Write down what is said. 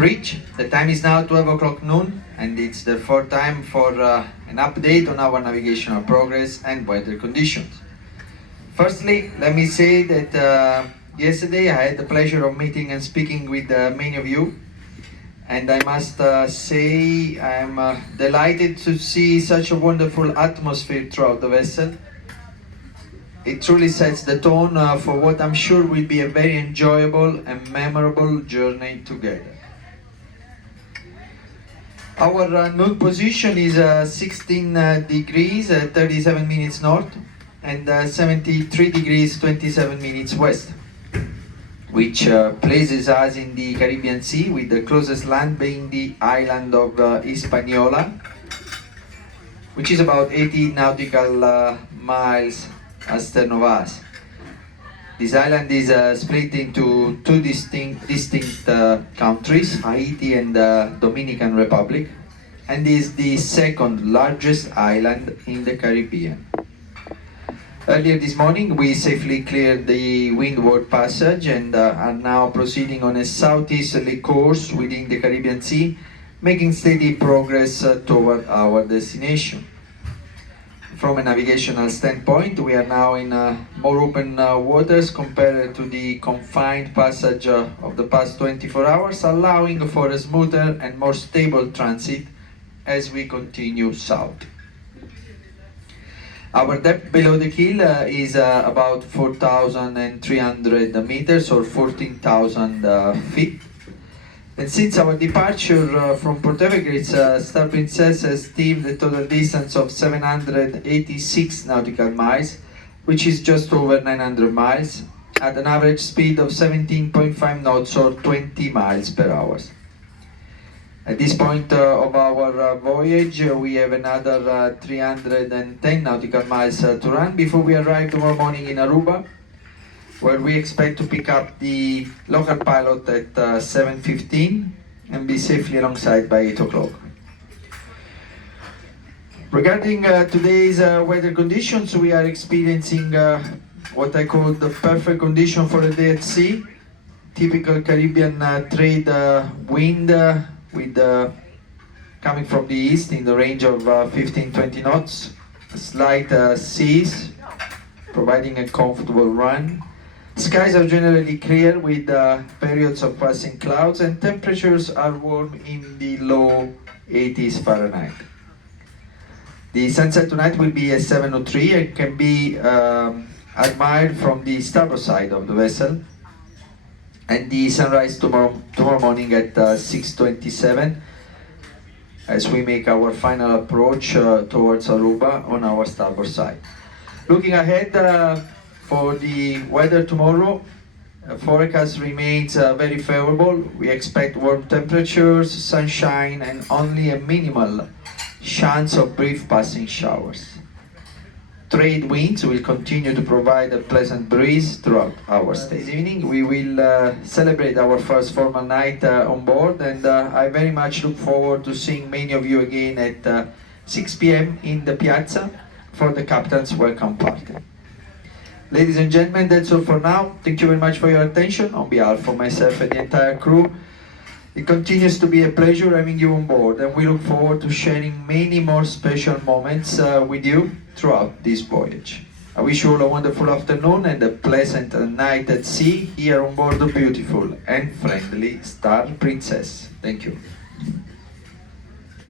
bridge. The time is now 12 o'clock noon, and it's therefore time for an update on our navigational progress and weather conditions. Firstly, let me say that yesterday I had the pleasure of meeting and speaking with many of you, and I must say I'm delighted to see such a wonderful atmosphere throughout the vessel. It truly sets the tone for what I'm sure will be a very enjoyable and memorable journey together. Our noon position is 16 degrees 37 minutes north and 73 degrees 27 minutes west, which places us in the Caribbean Sea, with the closest land being the island of Hispaniola, which is about 80 nautical miles astern of us. This island is split into two distinct countries, Haiti and the Dominican Republic, and is the second largest island in the Caribbean. Earlier this morning we safely cleared the windward passage and are now proceeding on a southeasterly course within the Caribbean Sea, making steady progress toward our destination. From a navigational standpoint, we are now in more open waters compared to the confined passage of the past 24 hours, allowing for a smoother and more stable transit as we continue south. Our depth below the keel is about 4,300 meters or 14,000 feet. And since our departure from Port Everglades, Star Princess has steamed a total distance of 786 nautical miles, which is just over 900 miles, at an average speed of 17.5 knots or 20 miles per hour. At this point of our voyage, we have another 310 nautical miles to run before we arrive tomorrow morning in Aruba, where we expect to pick up the local pilot at 7:15 and be safely alongside by 8 o'clock. Regarding today's weather conditions, we are experiencing what I call the perfect condition for a day at sea. Typical Caribbean trade wind with coming from the east in the range of 15-20 knots, slight seas providing a comfortable run. Skies are generally clear with periods of passing clouds, and temperatures are warm in the low 80s Fahrenheit. The sunset tonight will be at 7:03 and can be admired from the starboard side of the vessel, and the sunrise tomorrow morning at 6:27 as we make our final approach towards Aruba on our starboard side. Looking ahead, for the weather tomorrow, forecast remains very favorable. We expect warm temperatures, sunshine, and only a minimal chance of brief passing showers. Trade winds will continue to provide a pleasant breeze throughout our stay. This evening we will celebrate our first formal night on board, and I very much look forward to seeing many of you again at 6 p.m. in the piazza for the captain's welcome party. Ladies and gentlemen, that's all for now. Thank you very much for your attention. On behalf of myself and the entire crew, it continues to be a pleasure having you on board, and we look forward to sharing many more special moments with you throughout this voyage. I wish you all a wonderful afternoon and a pleasant night at sea here on board the beautiful and friendly Star Princess. Thank you.